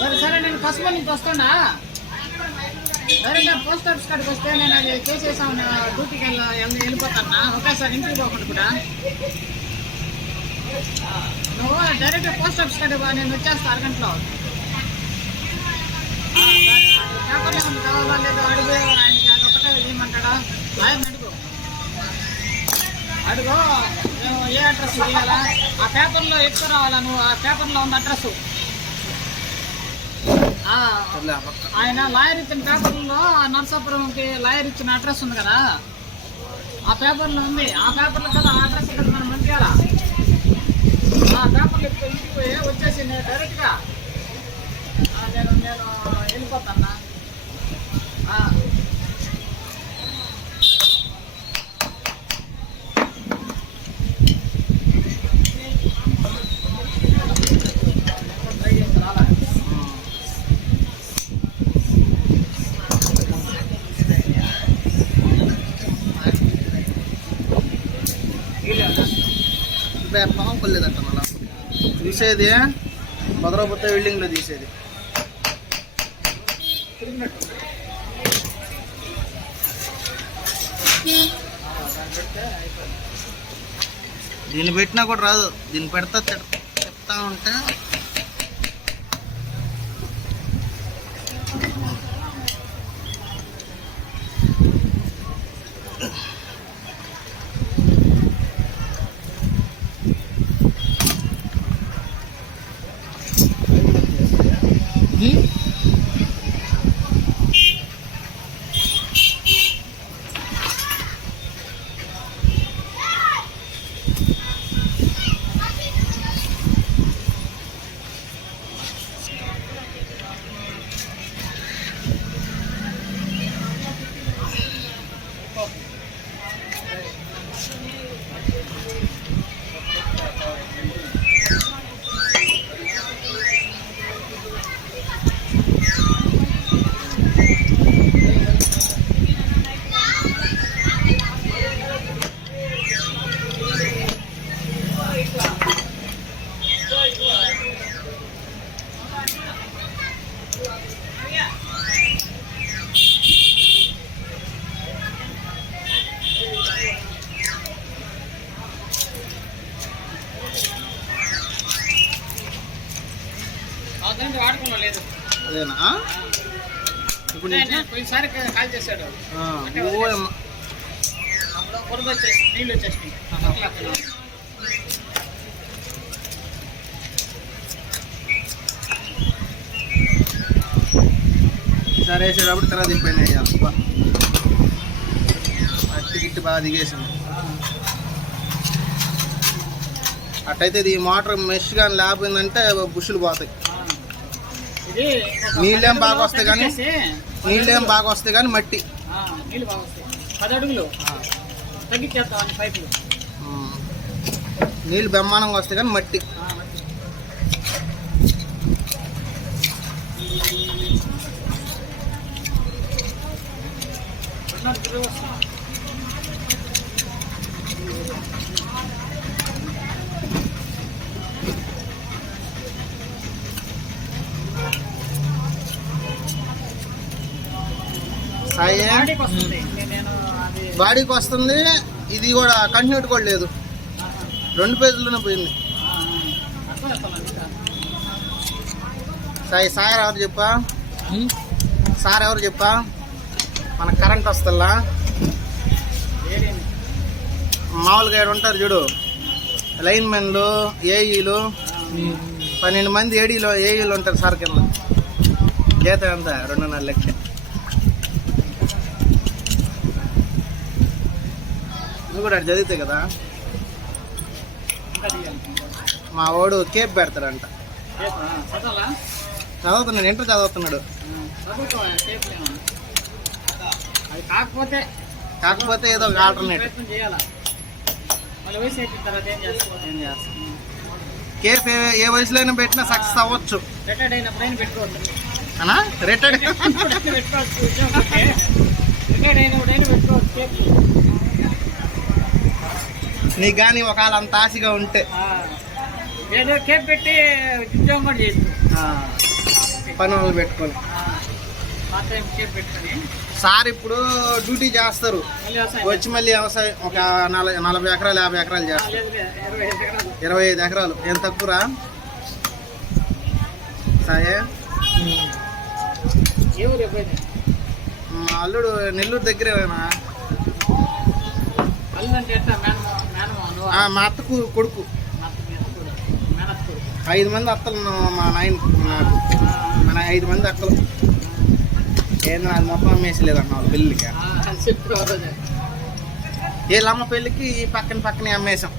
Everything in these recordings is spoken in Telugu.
సరే సరే, నేను కస్టమర్ నుంచి వస్తానా. డైరెక్ట్ పోస్ట్ ఆఫీస్ కాడికి వస్తే నేను అది చేసేసాను, డ్యూటీకి వెళ్ళిపోతాను. ఒకేసారి ఇంటికి పోకుండా కూడా నువ్వు డైరెక్ట్ పోస్ట్ ఆఫీస్ కాడికి నేను వచ్చేస్తా అరగంటలో. పేపర్లు ఏమన్నా కావాలా లేదా అడుగు, ఆయనకి అదొకటే ఇవ్వమంటాడా? ఆయన అడుగు ఏ అడ్రస్ ఇవ్వాలా, ఆ పేపర్లో ఎక్కువ రావాలా, నువ్వు ఆ పేపర్లో ఉన్న అడ్రస్. ఆయన లాయర్ ఇచ్చిన పేపర్లో నర్సాపురంకి లాయర్ ఇచ్చిన అడ్రస్ ఉంది కదా, ఆ పేపర్లో ఉంది. ఆ పేపర్లో కదా ఆ అడ్రస్ కదా మనం పంపించాలా. ఆ పేపర్లు ఇంటికి పోయి వచ్చేసి నేను డైరెక్ట్గా నేను వెళ్ళిపోతాను. పాము పర్లేదంట మళ్ళా తీసేది, భద్రాపుత్ర బిల్డింగ్లో తీసేది. దీన్ని పెట్టినా కూడా రాదు, దీన్ని పెడతా చెప్తా ఉంటే అదేనా ఇప్పుడు పోయినసారి కాల్ చేశాడు, బురద వచ్చేసి నీళ్ళు వచ్చేసి. ఈసారి వేసేటప్పుడు తర్వాత దింపోయినాయి, అట్టి గిట్టి బాగా దిగేసింది. అట్టయితే ఇది మోటార్ మెష్ కానీ లేకపోయిందంటే బుషులు పోతాయి. నీళ్ళేం బాగా వస్తాయి కానీ మట్టి నీళ్ళు బాగా వస్తాయి. 10 అడుగులు తగ్గించేస్తాం పైపులు, నీళ్ళు బ్రహ్మాండంగా వస్తాయి కానీ మట్టి. బాడీకి వస్తుంది, ఇది కూడా కంటిన్యూటీ కూడా లేదు, 2 పేజీల్లోనే పోయింది. సార్ ఎవరు చెప్పా మనకు కరెంట్ వస్తుందా? మామూలుగా ఇక్కడ ఉంటారు చూడు లైన్మెన్లు, ఏఈలు, 12 మంది ఏఈలు ఉంటారు సార్ కింద. జీతం ఎంత? 2.5 లక్షలు. నువ్వు కూడా అటు చదివితే కదా. మా వాడు కేప్ పెడతాడంట. చదువుతున్నాడు, ఇంటర్ చదువుతున్నాడు. కాకపోతే ఏదో ఒక ఆల్టర్నేటివ్ కేఫ్ ఏ వయసులో అయినా పెట్టినా సక్సెస్ అవ్వచ్చు. అన్నా రిటైర్డ్ నీకు కానీ ఒకవేళ అంత ఆశగా ఉంటే ఏదో కేప్ పెట్టి ఉద్యోగం కూడా చేసి పని వాళ్ళు పెట్టుకొని పార్ట్ టైం కేప్ పెట్టుకొని సార్ ఇప్పుడు డ్యూటీ చేస్తారు, మళ్ళీ వ్యవసాయం వచ్చి మళ్ళీ వ్యవసాయం ఒక 40 ఎకరాలు 50 ఎకరాలు చేస్తారు. 25 ఎకరాలు ఏం తక్కువరా సాయే? ఏ ఊరు ఎప్పుడైతే మా అల్లుడు నెల్లూరు దగ్గరేనా? అల్లు అంటే ఎట్లా మేనమా మా అత్త కొడుకు. 5 మంది అత్తలు మా నాయనకు, నాకు మన 5 మంది అక్కలు. ఏంది అది మొత్తం అమ్మేసలేదన్న వాళ్ళు పెళ్ళికి. వీళ్ళమ్మ పెళ్ళికి ఈ పక్కనే అమ్మేసాం.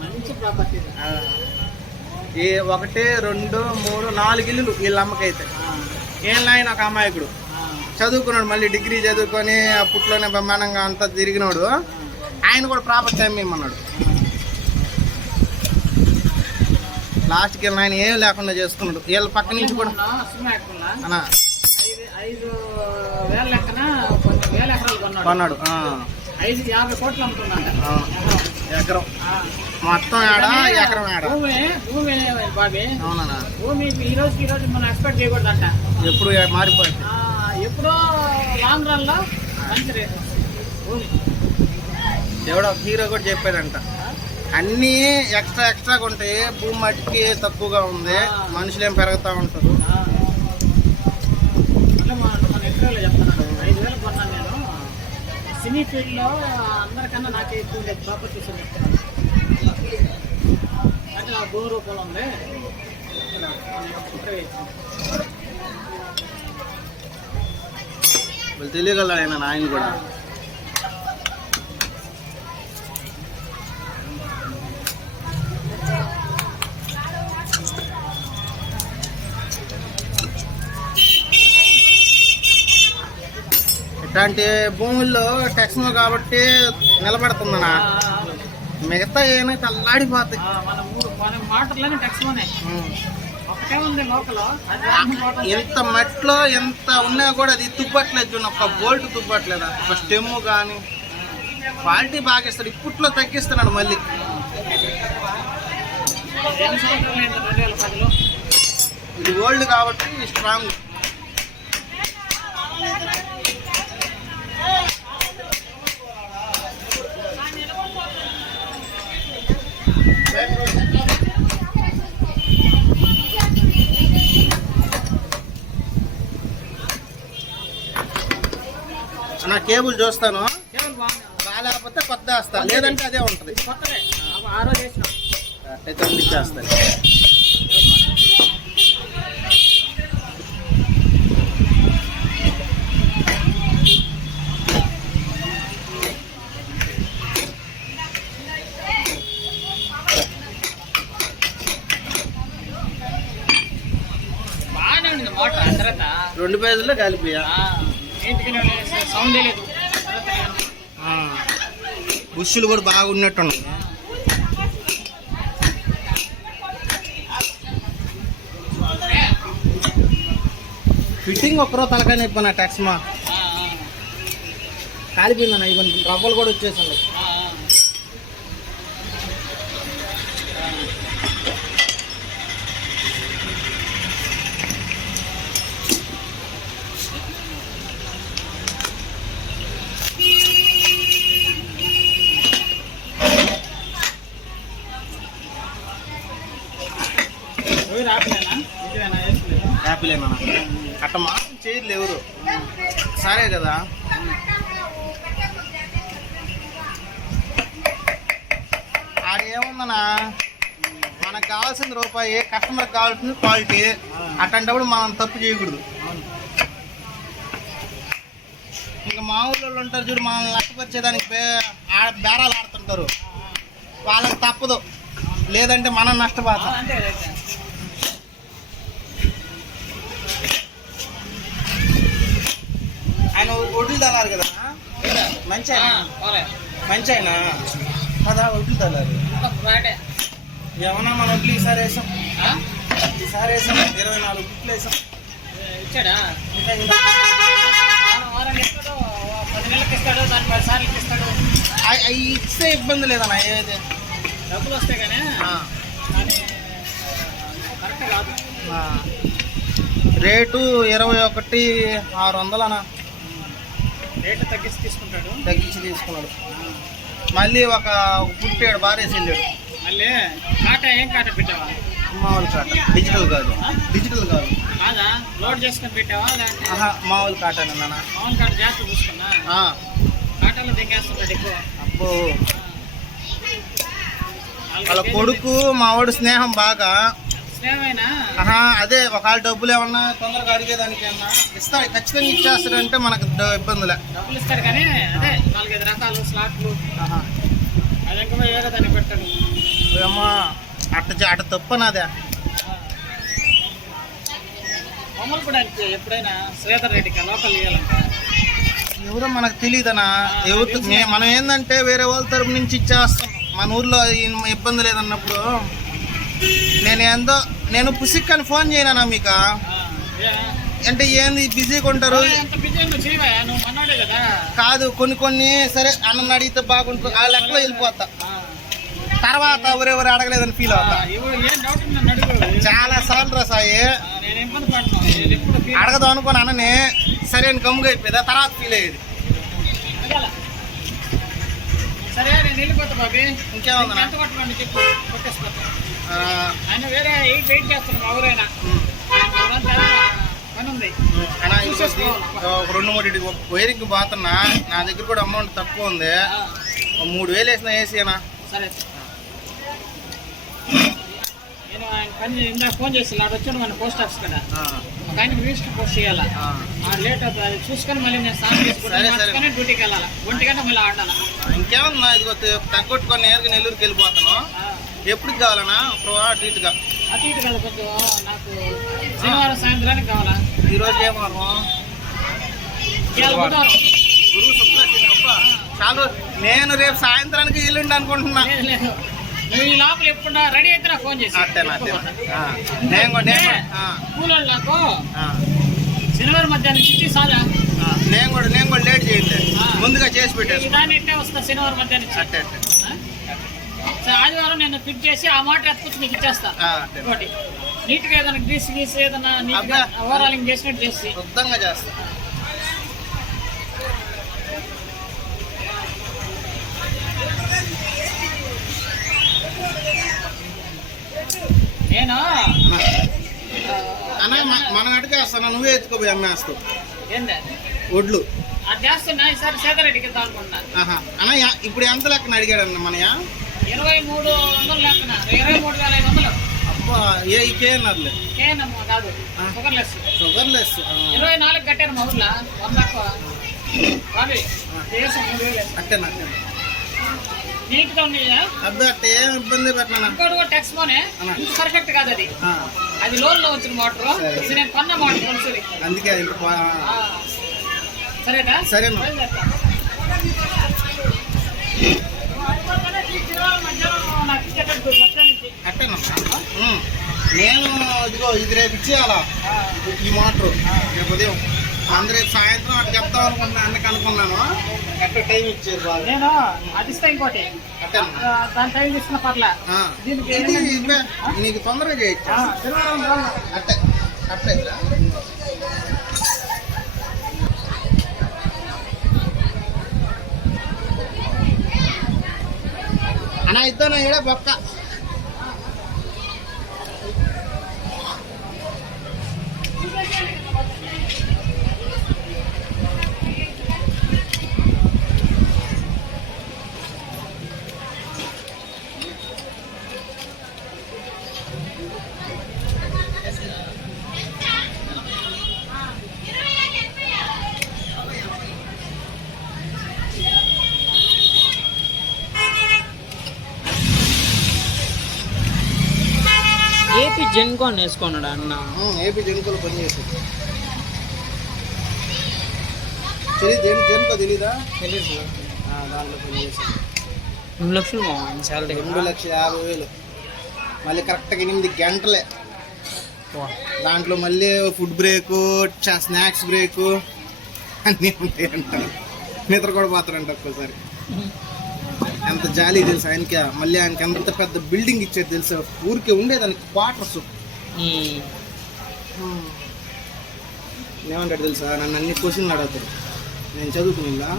మంచి ప్రాపర్టీ. 1 2 3 4 ఇల్లులు వీళ్ళమ్మకైతే. వీళ్ళ ఆయన ఒక అమాయకుడు చదువుకున్నాడు, మళ్ళీ డిగ్రీ చదువుకొని అప్పట్లోనే బ్రహ్మాండంగా అంతా తిరిగినాడు. ఆయన కూడా ప్రాపర్టీ అమ్మేయమన్నాడు. లాస్ట్కి వెళ్ళిన ఆయన ఏం లేకుండా చేసుకున్నాడు. వీళ్ళ పక్క నుంచి కూడా అన్నా 5,000 లెక్కన 1,000 ఎకరాలు కొన్నాడు. 50 కోట్లు అమ్ముతున్నాడు ఎకరం మొత్తం ఏడా ఎకరం ఏడా భూమి బాబీ. అవునా? భూమి ఈ రోజు మనం ఎక్స్పెక్ట్ చేయకూడదంట. ఎప్పుడు మారిపోయింది. ఎప్పుడో లాంగ్ రన్ లో మంచి రేట్ భూమి. ఎవడో హీరో కూడా చెప్పాడంట, అన్నీ ఎక్స్ట్రాగా ఉంటాయి, భూమి మట్టికి తక్కువగా ఉంది, మనుషులు ఏం పెరుగుతూ ఉంటారు. మన ఎకరాలు చెప్తున్నాను. 5,000 కొన్నాను నేను. సినీ ఫీల్డ్ లో అందరికన్నా నాకే ఎక్కువ ప్రాపర్టీస్ చెప్తున్నాను. అంటే నా భూమి రూపంలో ఉంది. తెలియగల ఆయన కూడా ఇట్లాంటి భూముల్లో టెక్స్మో కాబట్టి నిలబడుతుందనా. మిగతా ఏమైతే అల్లాడిపోతాయి. మన మాటర్లోనే టెక్స్మోనే ఒకటే ఉంది లోకల్. ఎంత మట్లో ఎంత ఉన్నా కూడా అది తుప్పట్లేదు చూడండి, ఒక బోల్ట్ తుప్పట్లేదు, ఒక స్టెమ్ కానీ. క్వాలిటీ బాగా ఇస్తాడు. ఇప్పట్లో తగ్గిస్తున్నాడు మళ్ళీ. ఇది ఓల్డ్ కాబట్టి స్ట్రాంగ్. నా కేబుల్ చూస్తాను, బాగాలేకపోతే కొత్త వేస్తా, లేదంటే అదే ఉంటుంది. అయితే ఇచ్చేస్తాను. బాగానే ఉంది మోటార్. తర్వాత 2 పేజీల్లో కలిపియా. సౌండ్ లేదు. బుష్లు కూడా బాగా ఉన్నట్టున్నాయి. ఫిట్టింగ్ ఒక్కరో తలకాయ నొప్పి నా టెక్స్మా కాలిపోయిందన్న. ఇవన్నీ రవ్వలు కూడా వచ్చేసాను. హ్యాపీలేనా? అట్ట మాత్రం చేయలేదు ఎవరు. సరే కదా, ఆడేముందనా, మనకు కావాల్సింది రూపాయి, కస్టమర్కి కావాల్సింది క్వాలిటీ. అట్లాంటప్పుడు మనం తప్పు చేయకూడదు. ఇంకా మామూలు వాళ్ళు ఉంటారు చూడు, మనల్ని నష్టపరిచేదానికి బేరాలు ఆడుతుంటారు. వాళ్ళకి తప్పదు, లేదంటే మనం నష్టపోతాం. ఆయన ఒడ్లు తలారు కదా, మంచి అయినా పదా ఒడ్లు తలారు. ఏమన్నా మన ఒడ్లు ఈసారి వేసాం 24 గుట్లు వేసాం. ఇచ్చాడా? 10 నెలలకు ఇస్తాడు, దాని 10 సార్లకి ఇస్తాడు. అవి ఇస్తే ఇబ్బంది లేదన్నా ఏదైతే డబ్బులు వస్తాయి కానీ కానీ కరెక్ట్ కాదు. రేటు 21,600 అన్న. రేటు తగ్గించి తీసుకుంటాడు. తగ్గించి తీసుకున్నాడు. మళ్ళీ ఒక పుట్టాడు బారేసి వెళ్ళాడు. మళ్ళీ కాటా ఏం కాటా పెట్టావా? మామూలు కాట, డిజిటల్ కాదు. డిజిటల్ కాదు కాదా? లోడ్ చేసుకొని పెట్టావా? మామూలు కాటానన్నా. మామూలు కాట జాగ్రత్త చూసుకున్నా. కాటాలో దింగేస్తున్నాడు ఎక్కువ. అబ్బో వాళ్ళ కొడుకు మావాడు స్నేహం బాగా. స్నేహమేనా? అదే ఒకవేళ డబ్బులు ఏమన్నా తొందరగా అడిగేదానికి ఏమన్నా ఇస్తాడు, ఖచ్చితంగా ఇచ్చేస్తాడంటే మనకు ఇబ్బందులే. డబ్బులు ఇస్తాడు కానీ అదే 4-5 రకాలు స్లాట్లు అది ఇంకా వేరే దాన్ని పెట్టాడు. ఏమో అట్ట తప్పనాదే. మమ్మల్ని కూడా ఎప్పుడైనా శ్రీధర్ రెడ్డికి లోకల్ ఇవ్వాలంటే ఎవరో మనకు తెలియదనా. ఎవరు మనం ఏంటంటే వేరే వాళ్ళ తరపు నుంచి ఇచ్చేస్తాం. మన ఊర్లో ఇబ్బంది లేదన్నప్పుడు నేను పుసిక్కని ఫోన్ చేయనా మీకు అంటే ఏంది బిజీగా ఉంటారు కాదు. కొన్ని సరే అన్న అడిగితే బాగుంటుంది ఆ లెక్కలో వెళ్ళిపోతా. తర్వాత ఎవరెవరు అడగలేదని ఫీల్ అవుతా. చాలా సార్లు రా సాయి అడగదాం అనుకోని అన్నని సరే అని గమ్ముగా అయిపోయిందా, తర్వాత ఫీల్ అయ్యేది. సరే నేను వెళ్ళిపోతా బాబీ. ఇంకేమన్నా చెప్పు ఆయన వేరే వెయిట్ చేస్తున్నాం ఎవరైనా పని ఉంది. 2-3 వైరింగ్ పోతున్నా. నా దగ్గర కూడా అమౌంట్ తక్కువ ఉంది. 3,000 వేసినా వేసేనా? సరే నేను ఆయన పని ఇందాక ఫోన్ చేసి నాడు వచ్చాను మన పోస్ట్ ఆఫీస్ కదా. ఒక ఆయనకి రిజిస్టర్ పోస్ట్ చేయాలా. లేట్ అవుతుంది చూసుకొని మళ్ళీ నేను స్నానం చేసుకుంటాను, డ్యూటీకి వెళ్ళాలి. 1 గంట మళ్ళీ ఆడాలా. ఇంకేమన్నా ఇదిగో తగ్గొట్టుకొని నేరుగా నెల్లూరుకి వెళ్ళిపోతాను. ఎప్పుడు కావాలన్నా అటు ఇటుగా? అటు ఇటు కదా కొంచెం నాకు శనివారం సాయంత్రానికి కావాలా. ఈరోజు ఏమారు బుధవారం గురువు శుక్ర చాలు. నేను రేపు సాయంత్రానికి వెళ్ళండి అనుకుంటున్నా. లేదు నువ్వు ఈ లోపల ఎప్పుడు రెడీ అయితే నాకు ఫోన్ చేసి కూలోళ్ళు నాకు శనివారం మధ్యాహ్నం చిట్టి సారా. నేను కూడా లేట్ చేయండి, ముందుగా చేసి పెట్టాను. దాన్ని ఎట్టే వస్తా శనివారం మధ్యాహ్నం. ఆదివారం నేను ఫిట్ చేసి ఆ మాట ఎత్తుకొచ్చి నీకు ఇచ్చేస్తా. ఇంకోటి నీట్గా ఏదైనా గీసి ఏదైనా నీట్గా ఓవరాలింగ్ చేసినట్టు చేసి శుద్ధంగా చేస్తా. నేను మనం అడిగేస్తాను, నువ్వే ఎత్తుకోపోయి అమ్మేస్తావు. ఏందా ఒడ్లు అది చేస్తున్నా ఈసారి సేదరెడ్డికి ఇద్దాం అనుకుంటున్నా. అన్న ఇప్పుడు ఎంత లెక్కన అడిగాడన్న మనయా? 2300 లెక్కన 23,500. అబ్బా కేనర్లే కేనమ్మా కాదు షుగర్లెస్. 24 కట్టారు మా ఊర్లో 100 తక్కువ. అట్టేనా నీట్గా ఉన్నాయా? అబ్బా అట్ట ఏం ఇబ్బంది పెట్టినా. ఇంకోటి కూడా టెక్స్ మోనే ఇంత పర్ఫెక్ట్ కాదు అది. అది లోన్లో వచ్చిన మోటారు. నేను కొన్న మోటార్ కొనుసరి అందుకే సరేనా? సరే అట్టేనమ్మా. నేను ఇదిగో ఇది రేపు ఇచ్చేయాలా ఈ మోటరు రేపు ఉదయం. రేపు సాయంత్రం అటు చెప్తాం అనుకుంటున్నా. అందుకు అనుకున్నాను ఎట్ట టైం ఇచ్చారు బాగా. నేను అది ఇస్తా ఇంకోటి దాని టైం తీసుకున్న పర్లే. నీకు తొందరగా చేయొచ్చు. అట్టే అట్టే అన్నా ఇద్దాను ఈడ బొక్క. ఏపీ జెన్కాన్ వేసుకున్నాడు అన్న. ఏపీ జెన్కోలో పనిచేసి జెన్కో తెలీదా? తెలీదు. దాంట్లో పనిచేసి 2 లక్షలు శాలరీ. 2,50,000. మళ్ళీ కరెక్ట్గా 8 గంటలే. దాంట్లో మళ్ళీ ఫుడ్ బ్రేకు, స్నాక్స్ బ్రేకు అన్నీ ఉంటాయి అంట. నిద్ర కూడా పోతారంట ఒక్కోసారి. ఎంత జాలి తెలుసు ఆయనకి. మళ్ళీ ఆయనకి ఎంత పెద్ద బిల్డింగ్ ఇచ్చారు తెలుసు. ఊరికే ఉండేదానికి క్వార్టర్స్. ఏమంటాడు తెలుసా, నన్ను అన్ని క్వశ్చన్లు అడుగుతారు. నేను చదువుకునిందా,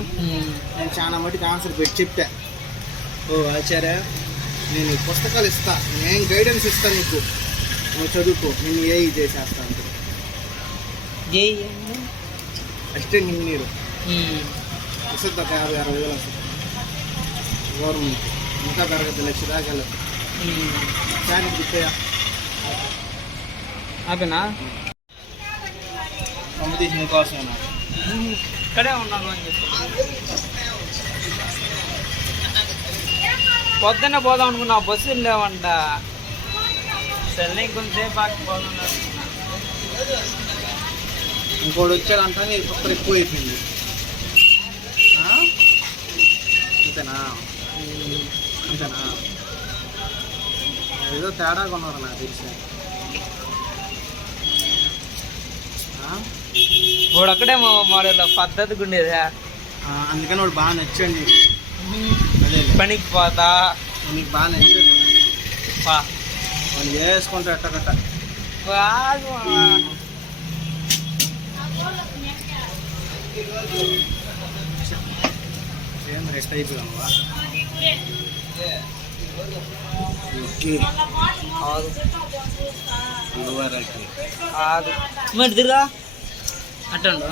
నేను చాలా మటుకు ఆన్సర్ పెట్టి చెప్పా. ఓ ఆచార్య, నేను ఈ పుస్తకాలు ఇస్తా, నేను గైడెన్స్ ఇస్తాను నీకు, నువ్వు చదువుకో, నేను ఏఈ చేసేస్తా అంటే. అసిస్టెంట్ ఇంజనీర్ వస్తుంది ఒక 50-60 వేలు వస్తుంది గవర్నమెంట్. ఇంకా తరగతి 1 లక్ష దాకా వెళ్ళదు. దానికి గుర్తయా అదేనా కాంపిటీషన్ నీకోసమేనా? ఇక్కడే ఉన్నాను అని చెప్పి పొద్దున్నే పోదాం అనుకున్నా, బస్సులు లేవంట. సరే కొంచెంసేపు పోదాం అనుకున్నా. ఇంకోటి వచ్చాడంట, నీకు పుస్తకం ఎక్కువ అయిపోయింది. అంతేనా అంతేనా? ఏదో తేడా కొన్నారు నాకు తెలిసి. వాడు అక్కడే మోడల్ పద్ధతిగా ఉండేదా, అందుకని వాడు బాగా నచ్చాడు నీకు. అదే పనికి పోతా నీకు బాగా నచ్చాడు. వాళ్ళు చేసుకుంటా ఎట్టగట్ట ఏం రెస్ట్ అయిపోయావా? మరి తిరుగా అట్టండు.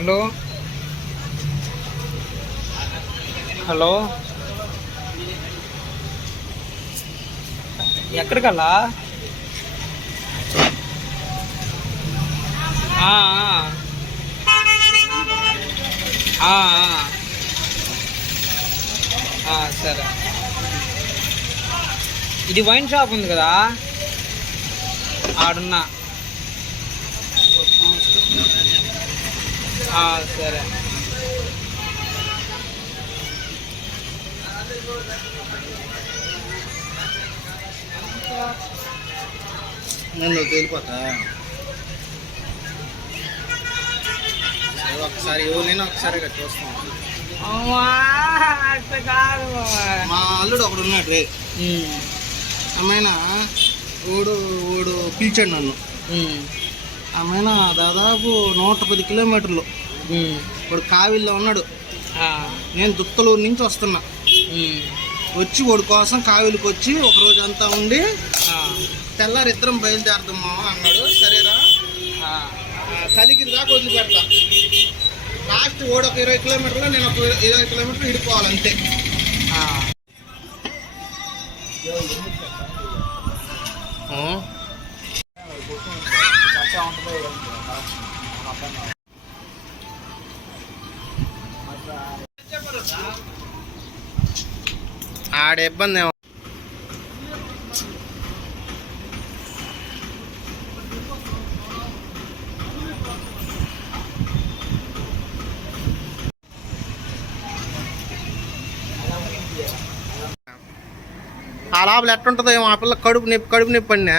హలో హలో ఎక్కడికల్లా సరే ఇది వైన్ షాప్ ఉంది కదా ఆడున్నా సరే నేను వెళ్ళిపోతా ఒకసారి నేను ఒకసారి చూస్తాను. మా అల్లుడు ఒకడు ఉన్నాడు రే, ఆమెనా ఊడు పిలిచాడు నన్ను. ఆమెనా దాదాపు 110 కిలోమీటర్లు. వాడు కావిల్లో ఉన్నాడు, నేను దుత్తలూరు నుంచి వస్తున్నా. వచ్చి వాడి కోసం కావిలికి వచ్చి ఒక రోజు అంతా ఉండి తెల్లారి ఇద్దరం బయలుదేరదామా అన్నాడు. సరేరా కలిగిరి దాకా వదిలిపెడతా. లాస్ట్ ఓడి ఒక 20 కిలోమీటర్లు, నేను ఒక 20 కిలోమీటర్లు ఇడిపోవాలి అంతే. ఆడ ఇబ్బంది ఏమో. ఆ లోపల ఎట్టుంటుందో ఏమో, ఆ పిల్ల కడుపు నొప్పి పడినా